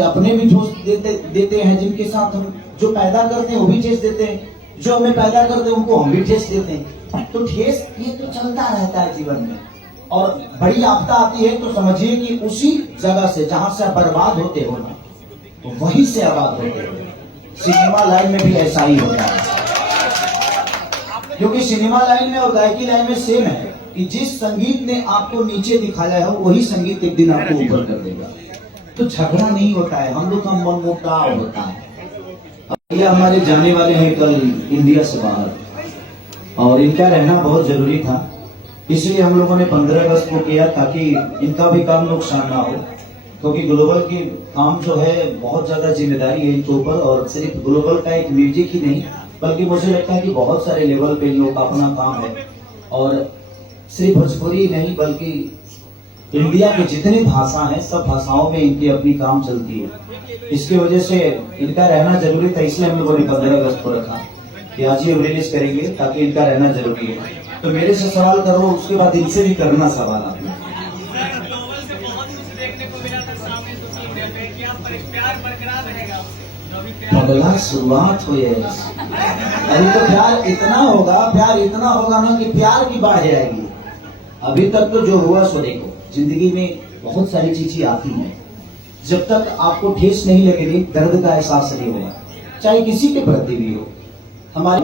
अपने भी ठोस देते हैं, जिनके साथ हम जो पैदा करते हैं वो भी ठेस देते हैं, जो हमें पैदा करते हैं उनको हम भी ठेस देते हैं। तो ठेस ये तो चलता रहता है जीवन में। और बड़ी आपदा आती है तो समझिए कि उसी जगह से जहां से बर्बाद होते हो ना, तो वहीं से आबाद होते हो। सिनेमा लाइन में भी ऐसा ही होता है, क्योंकि सिनेमा लाइन में और गायकी लाइन में सेम है कि जिस संगीत ने आपको नीचे दिखाया है वही संगीत एक दिन आपको ऊपर कर देगा। तो झगड़ा नहीं होता है, हम लोग का मनमुटाव होता है। ये हमारे जाने वाले हैं कल इंडिया से बाहर, और इनका रहना बहुत जरूरी था, इसलिए हम लोगों ने 15 अगस्त को किया ताकि इनका भी काम नुकसान ना हो। क्योंकि ग्लोबल की काम जो है बहुत ज्यादा जिम्मेदारी है इनके ऊपर, और सिर्फ ग्लोबल का एक म्यूजिक ही नहीं बल्कि मुझे लगता है कि बहुत सारे लेवल पे इन लोगों का अपना काम है। और सिर्फ भोजपुरी नहीं बल्कि इंडिया के जितनी भाषा हैं सब भाषाओं में इनकी अपनी काम चलती है। इसकी वजह से इनका रहना जरूरी था, इसलिए हम लोगों ने 15 अगस्त को रखा कि आज ही रिलीज करेंगे ताकि इनका रहना जरूरी है। तो मेरे से सवाल करो, उसके बाद इनसे भी करना सवाल आपने। अगला शुरुआत हुई है, अभी तो प्यार इतना होगा ना कि प्यार की बाढ़ जाएगी। अभी तक तो जो हुआ सो देखो, जिंदगी में बहुत सारी चीजें आती हैं, जब तक आपको ठेस नहीं लगेगी दर्द का एहसास नहीं होगा, चाहे किसी के प्रति भी हो। हमारी